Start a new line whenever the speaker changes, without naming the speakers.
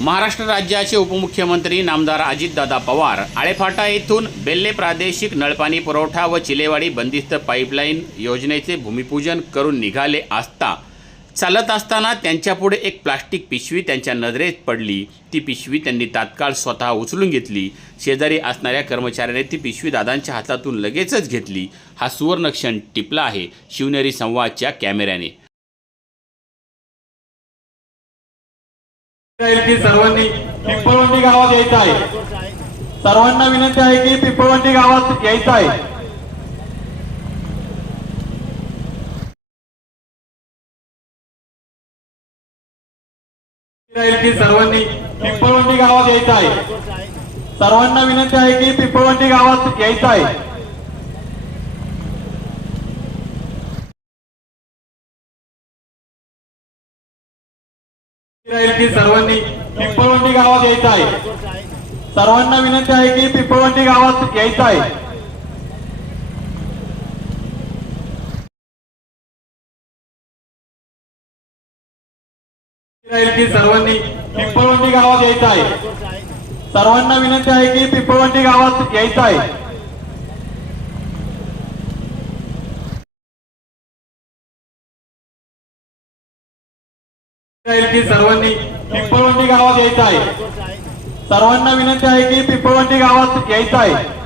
महाराष्ट्र राज्याचे उपमुख्यमंत्री नामदार अजितदादा पवार आळेफाटा येथून बेल्ले प्रादेशिक नळपाणी पुरवठा व चिलेवाडी बंदिस्त पाईपलाईन योजनेचे भूमिपूजन करून निघाले असता चालत असताना त्यांच्यापुढे एक प्लास्टिक पिशवी त्यांच्या नजरेत पडली. ती पिशवी त्यांनी तात्काळ स्वतः उचलून घेतली. शेजारी असणाऱ्या कर्मचाऱ्याने ती पिशवी दादांच्या हातातून लगेचच घेतली. हा सुवर्णक्षण टिपला आहे. शिवनेरी संवादच्या कॅमेऱ्याने. की सर्वांनी पिंपळवंडी गावात यायचं आहे सर्वांना विनंती आहे की पिंपळवंडी गावात यायचं आहे राहील की सर्वांनी पिंपळवंडी गावात यायचं आहे सर्वांना विनंती आहे की पिंपळवंडी गावात यायचं आहे की सर्वांनी पिंपळवंडी गावात यायचं आहे सर्वांना विनंती आहे की पिंपळवंडी गावात यायचं आहे राहील की सर्वांनी पिंपळवंडी गावात यायचं आहे सर्वांना विनंती आहे की पिंपळवंडी गावात यायचं आहे की सर्वांनी पिंपळवंडी गावात यायचं आहे. सर्वांना विनंती आहे की पिंपळवंडी गावात यायचं आहे.